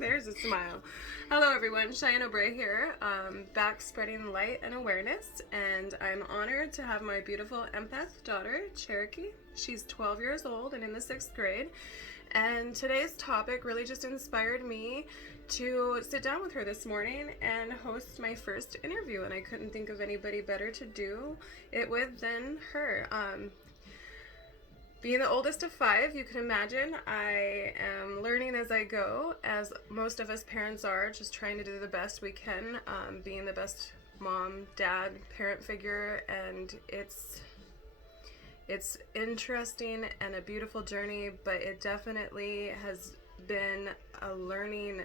There's a smile. Hello, everyone. Cheyenne O'Bray here, back spreading light and awareness. And I'm honored to have my beautiful empath daughter, Cherokee. She's 12 years old and in the 6th grade. And today's topic really just inspired me to sit down with her this morning and host my first interview. And I couldn't think of anybody better to do it with than her. Being the oldest of 5, you can imagine I am learning as I go, as most of us parents are, just trying to do the best we can, being the best mom, dad, parent figure, and it's interesting and a beautiful journey, but it definitely has been a learning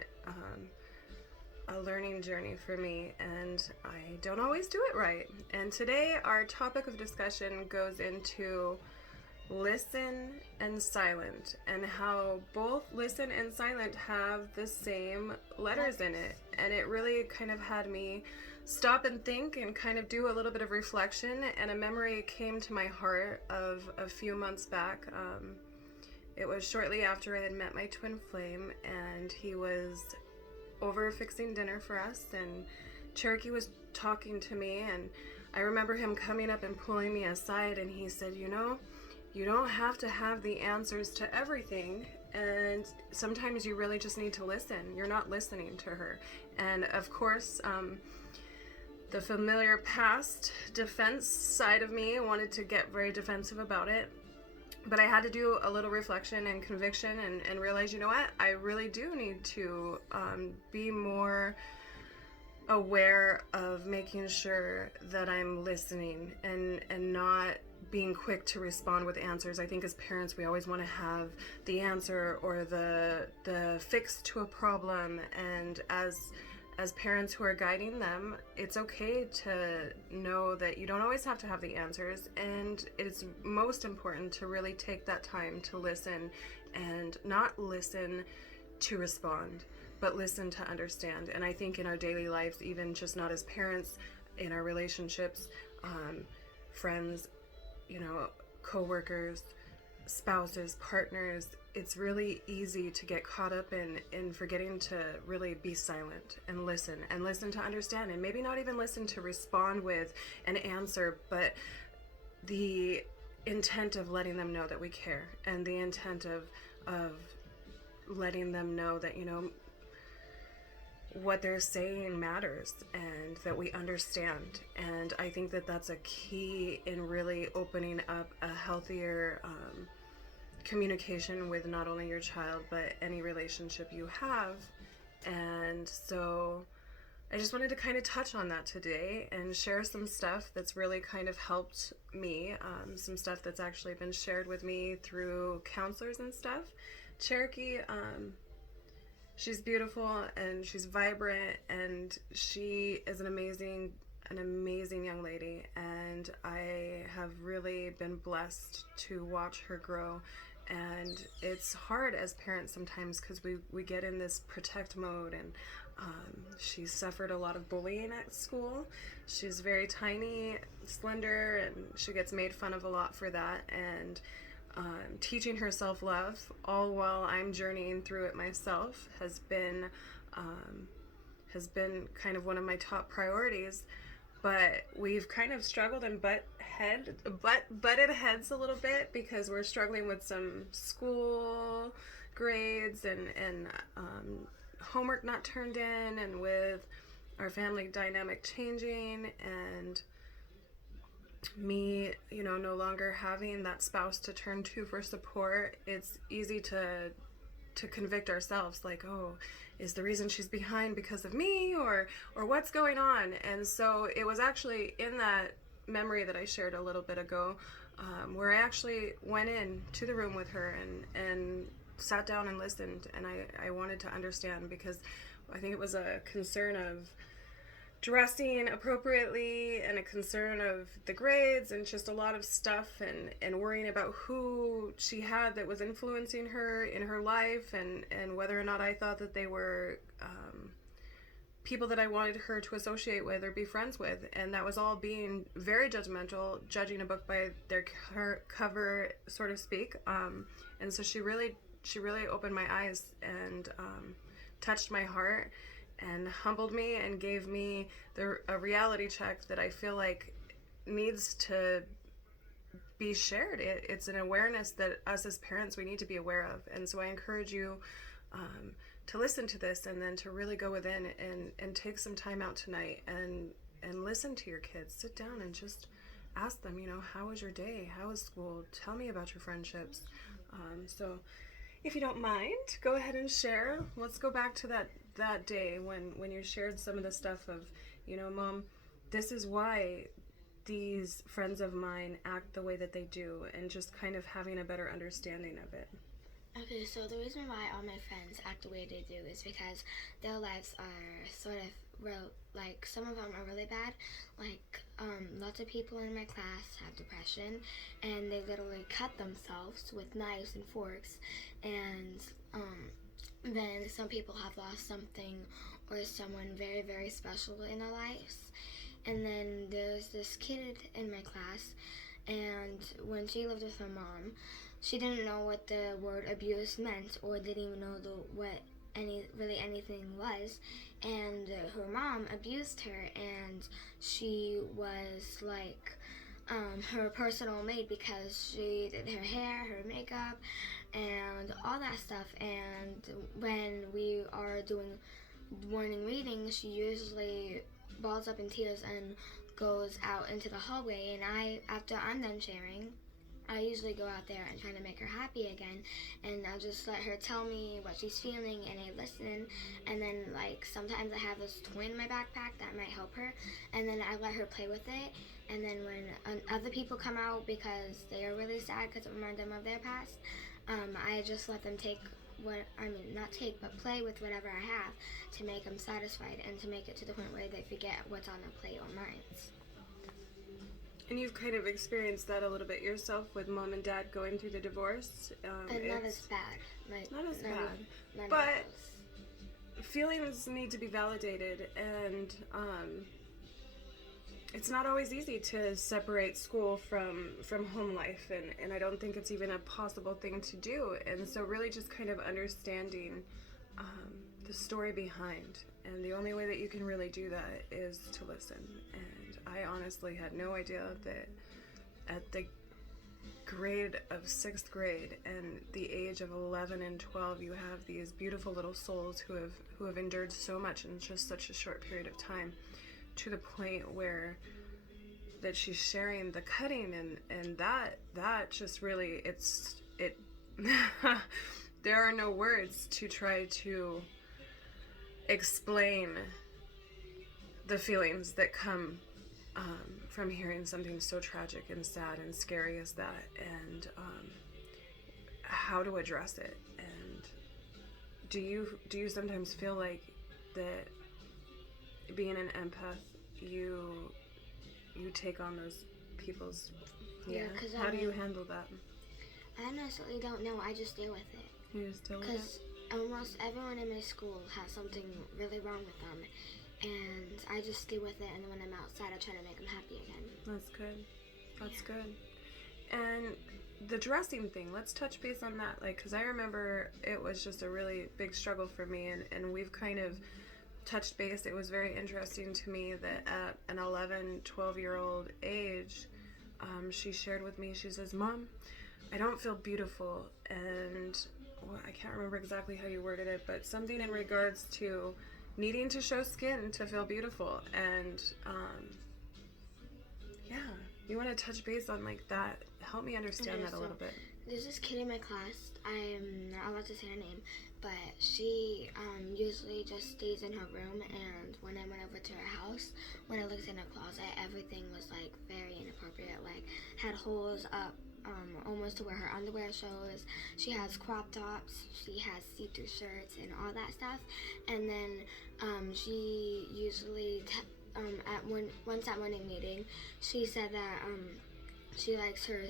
journey for me, and I don't always do it right. And today our topic of discussion goes into listen and silent, and how both listen and silent have the same letters in it. And it really kind of had me stop and think and kind of do a little bit of reflection, and a memory came to my heart of a few months back. It was shortly after I had met my twin flame, and he was over fixing dinner for us, and Cherokee was talking to me, and I remember him coming up and pulling me aside, and he said, you don't have to have the answers to everything, and sometimes you really just need to listen. You're not listening to her. And of course, the familiar past defense side of me wanted to get very defensive about it, but I had to do a little reflection and conviction and realize, you know what, I really do need to be more aware of making sure that I'm listening and not being quick to respond with answers. I think as parents, we always want to have the answer or the fix to a problem, and as parents who are guiding them, it's okay to know that you don't always have to have the answers, and it's most important to really take that time to listen, and not listen to respond, but listen to understand. And I think in our daily lives, even just not as parents, in our relationships, friends, co-workers, spouses, partners, it's really easy to get caught up in forgetting to really be silent and listen to understand, and maybe not even listen to respond with an answer, but the intent of letting them know that we care, and the intent of letting them know that, what they're saying matters and that we understand. And I think that that's a key in really opening up a healthier communication with not only your child, but any relationship you have. And so I just wanted to kind of touch on that today and share some stuff that's really kind of helped me, some stuff that's actually been shared with me through counselors and stuff. Cherokee, she's beautiful and she's vibrant, and she is an amazing young lady, and I have really been blessed to watch her grow. And it's hard as parents sometimes because we get in this protect mode, and she's suffered a lot of bullying at school. She's very tiny, slender, and she gets made fun of a lot for that. And teaching her self-love, all while I'm journeying through it myself, has been kind of one of my top priorities. But we've kind of struggled and butted heads a little bit, because we're struggling with some school grades and homework not turned in, and with our family dynamic changing, and me, no longer having that spouse to turn to for support. It's easy to convict ourselves, like, oh, is the reason she's behind because of me, or what's going on? And so it was actually in that memory that I shared a little bit ago, where I actually went in to the room with her and sat down and listened, and I wanted to understand, because I think it was a concern of dressing appropriately, and a concern of the grades, and just a lot of stuff, and worrying about who she had that was influencing her in her life, and whether or not I thought that they were people that I wanted her to associate with or be friends with. And that was all being very judgmental, judging a book by their cover, so to speak. And so she really opened my eyes and touched my heart and humbled me and gave me a reality check that I feel like needs to be shared. It's an awareness that us as parents, we need to be aware of. And so I encourage you to listen to this, and then to really go within and take some time out tonight and listen to your kids. Sit down and just ask them, how was your day? How was school? Tell me about your friendships. So if you don't mind, go ahead and share. Let's go back to that day when you shared some of the stuff of, Mom, this is why these friends of mine act the way that they do, and just kind of having a better understanding of it. Okay, so the reason why all my friends act the way they do is because their lives are sort of real, like some of them are really bad. Like lots of people in my class have depression, and they literally cut themselves with knives and forks. And then some people have lost something or someone very, very special in their lives. And then there's this kid in my class, and when she lived with her mom, she didn't know what the word abuse meant, or didn't even know what anything was. And her mom abused her, and she was like her personal maid, because she did her hair, her makeup, and all that stuff. And when we are doing morning readings, she usually balls up in tears and goes out into the hallway. And after I'm done sharing, I usually go out there and try to make her happy again, and I'll just let her tell me what she's feeling, and I listen. And then like sometimes I have this toy in my backpack that might help her, and then I let her play with it. And then when other people come out because they are really sad because it reminds them of their past, I just let them play with whatever I have to make them satisfied, and to make it to the point where they forget what's on their plate or minds. And you've kind of experienced that a little bit yourself with Mom and Dad going through the divorce. Not as bad. Not as bad. But feelings need to be validated, and it's not always easy to separate school from home life, and I don't think it's even a possible thing to do. And so really just kind of understanding the story behind, and the only way that you can really do that is to listen. And I honestly had no idea that at the grade of 6th grade and the age of 11 and 12, you have these beautiful little souls who have endured so much in just such a short period of time, to the point where that she's sharing the cutting, and that just really, it there are no words to try to explain the feelings that come from hearing something so tragic and sad and scary as that, and how to address it. And do you sometimes feel like that, being an empath, you take on those people's how do you handle that? I honestly don't know. I just deal with it. You just deal with it? Because almost everyone in my school has something really wrong with them, and I just deal with it. And when I'm outside, I try to make them happy again. That's good. That's good. And the dressing thing, let's touch base on that. Like, because I remember it was just a really big struggle for me, and we've kind of touched base. It was very interesting to me that at an 11, 12-year-old age, she shared with me, she says, Mom, I don't feel beautiful. And I can't remember exactly how you worded it, but something in regards to needing to show skin to feel beautiful. And you want to touch base on like that? Help me understand that a little bit. There's this kid in my class, I'm not allowed to say her name, but she usually just stays in her room. And when I went over to her house, when I looked in her closet, everything was like very inappropriate, like had holes up almost to where her underwear shows. She has crop tops, she has see-through shirts and all that stuff. And then she usually once at morning meeting, she said that she likes her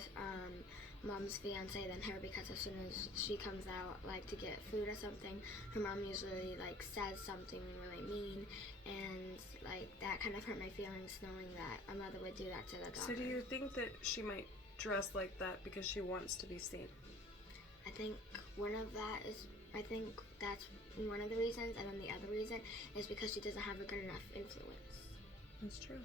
mom's fiance than her, because as soon as she comes out like to get food or something, her mom usually like says something really mean, and like that kind of hurt my feelings, knowing that a mother would do that to the daughter. So do you think that she might dress like that because she wants to be seen? I think one of that is I think that's one of the reasons, and then the other reason is because she doesn't have a good enough influence. That's true.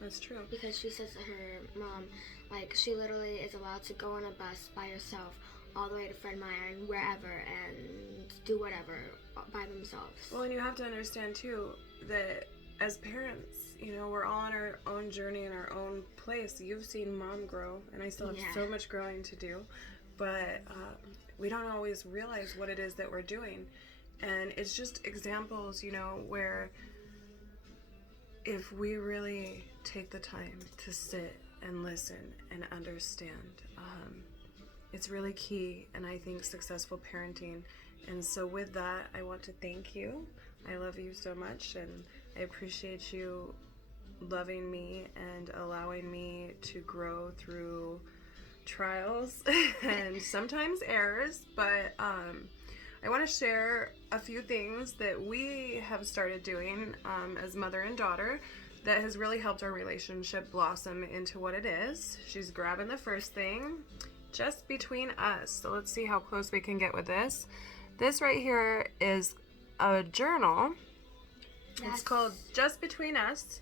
That's true. Because she says to her mom, like, she literally is allowed to go on a bus by herself all the way to Fred Meyer and wherever and do whatever by themselves. Well, and you have to understand, too, that as parents, you know, we're all on our own journey in our own place. You've seen Mom grow, and I still have so much growing to do, but we don't always realize what it is that we're doing. And it's just examples, you know, where if we really take the time to sit and listen and understand, it's really key, and I think successful parenting. And so with that, I want to thank you. I love you so much, and I appreciate you loving me and allowing me to grow through trials and sometimes errors. But I want to share a few things that we have started doing as mother and daughter that has really helped our relationship blossom into what it is. She's grabbing the first thing, just between us. So let's see how close we can get with this. This right here is a journal. It's called Just Between Us,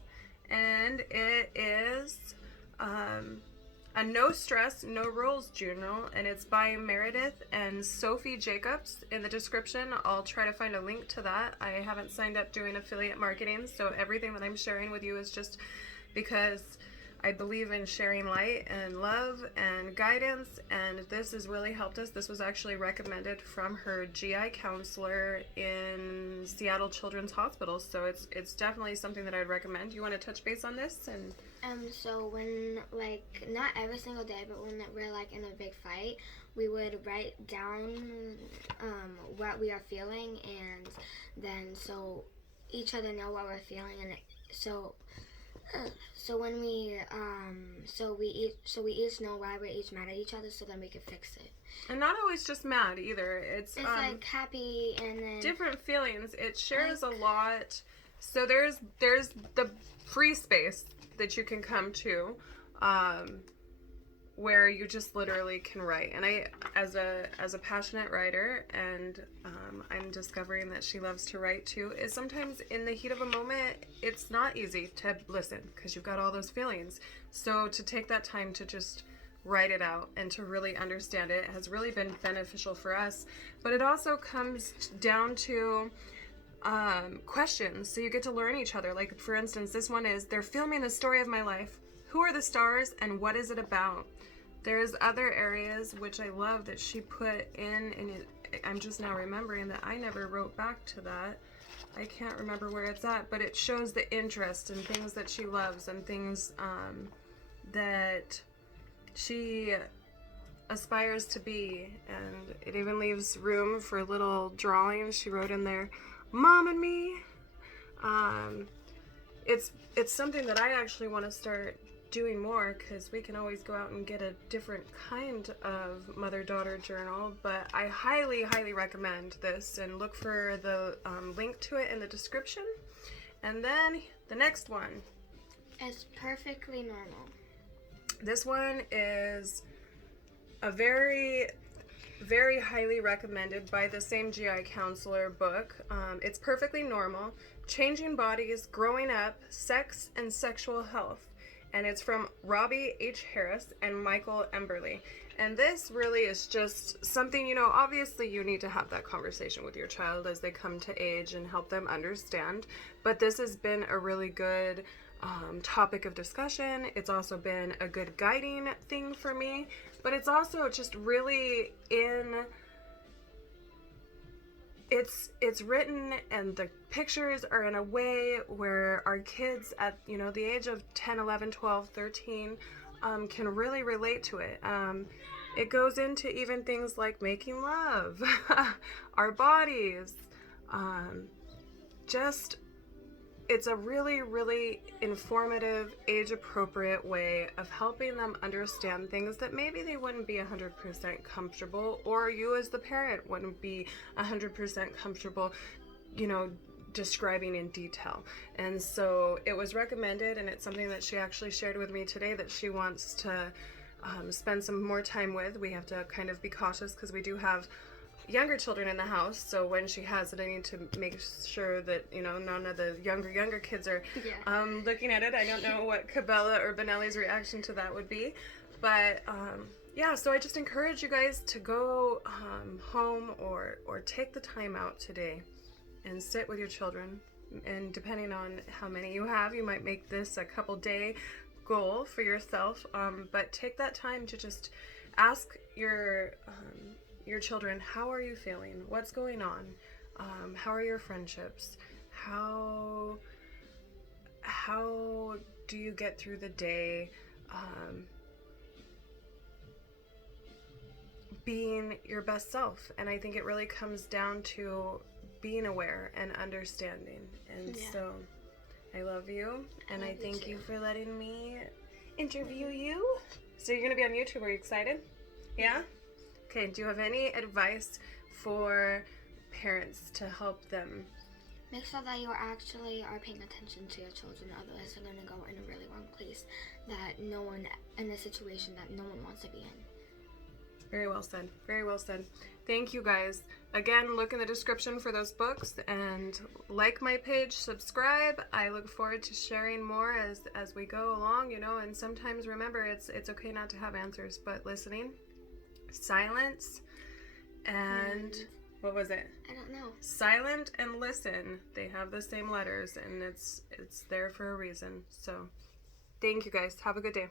and it is a no stress, no rules journal, and it's by Meredith and Sophie Jacobs. In the description, I'll try to find a link to that. I haven't signed up doing affiliate marketing, so everything that I'm sharing with you is just because I believe in sharing light and love and guidance, and this has really helped us. This was actually recommended from her GI counselor in Seattle Children's Hospital, so it's definitely something that I'd recommend. You want to touch base on this? And so when, like, not every single day, but when we're, like, in a big fight, we would write down what we are feeling, and then so each other know what we're feeling, and so when we each know why we're each mad at each other, so then we can fix it. And not always just mad either. It's like happy and then different feelings. It shares a lot. So there's the free space that you can come to, where you just literally can write. And I, as a passionate writer, and I'm discovering that she loves to write too, is sometimes in the heat of a moment, it's not easy to listen because you've got all those feelings. So to take that time to just write it out and to really understand it has really been beneficial for us. But it also comes down to questions, so you get to learn each other. Like, for instance, this one is, they're filming the story of my life. Who are the stars and what is it about? There's other areas which I love that she put in, and I'm just now remembering that I never wrote back to that. I can't remember where it's at, but it shows the interest in things that she loves and things that she aspires to be, and it even leaves room for little drawings she wrote in there. Mom and me. It's something that I actually want to start doing more, because we can always go out and get a different kind of mother-daughter journal, but I highly recommend this, and look for the link to it in the description. And then the next one is Perfectly Normal. This one is a very highly recommended by the same GI counselor book. It's Perfectly Normal, Changing Bodies, Growing Up, Sex and Sexual Health. And it's from Robbie H. Harris and Michael Emberley. And this really is just something, you know, obviously you need to have that conversation with your child as they come to age and help them understand. But this has been a really good topic of discussion. It's also been a good guiding thing for me. But it's also just really it's written, and the pictures are in a way where our kids at, you know, the age of 10, 11, 12, 13 can really relate to it. It goes into even things like making love, our bodies, it's a really informative, age-appropriate way of helping them understand things that maybe they wouldn't be 100% comfortable, or you as the parent wouldn't be 100% comfortable, you know, describing in detail. And so it was recommended, and it's something that she actually shared with me today that she wants to spend some more time with. We have to kind of be cautious because we do have younger children in the house, so when she has it, I need to make sure that, you know, none of the younger kids are looking at it. I don't know what Cabela or Benelli's reaction to that would be, but yeah, so I just encourage you guys to go home or take the time out today and sit with your children. And depending on how many you have, you might make this a couple day goal for yourself, but take that time to just ask your children, how are you feeling? What's going on? How are your friendships? How do you get through the day? Being your best self. And I think it really comes down to being aware and understanding. And so I love you, and I thank you for letting me interview you. So you're going to be on YouTube. Are you excited? Yeah? Okay, do you have any advice for parents to help them? Make sure that you actually are paying attention to your children, otherwise they're going to go in a really wrong place, in a situation that no one wants to be in. Very well said. Very well said. Thank you guys. Again, look in the description for those books and like my page, subscribe. I look forward to sharing more as we go along, you know, and sometimes remember it's okay not to have answers, but listening, silence, and what was it? I don't know. Silent and listen. They have the same letters, and it's there for a reason. So, thank you guys. Have a good day.